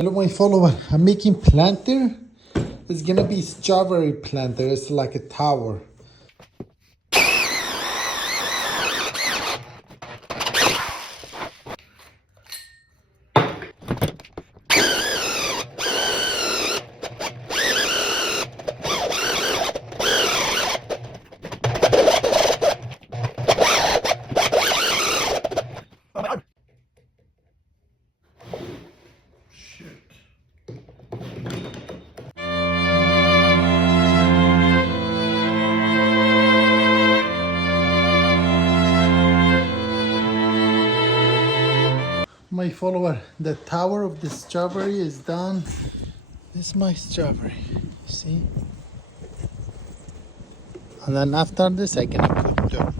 Hello my follower, I'm making planter. It's gonna be strawberry planter. It's like a tower. My follower, the tower of the strawberry is done. This is my strawberry, see? And then after this, I can put the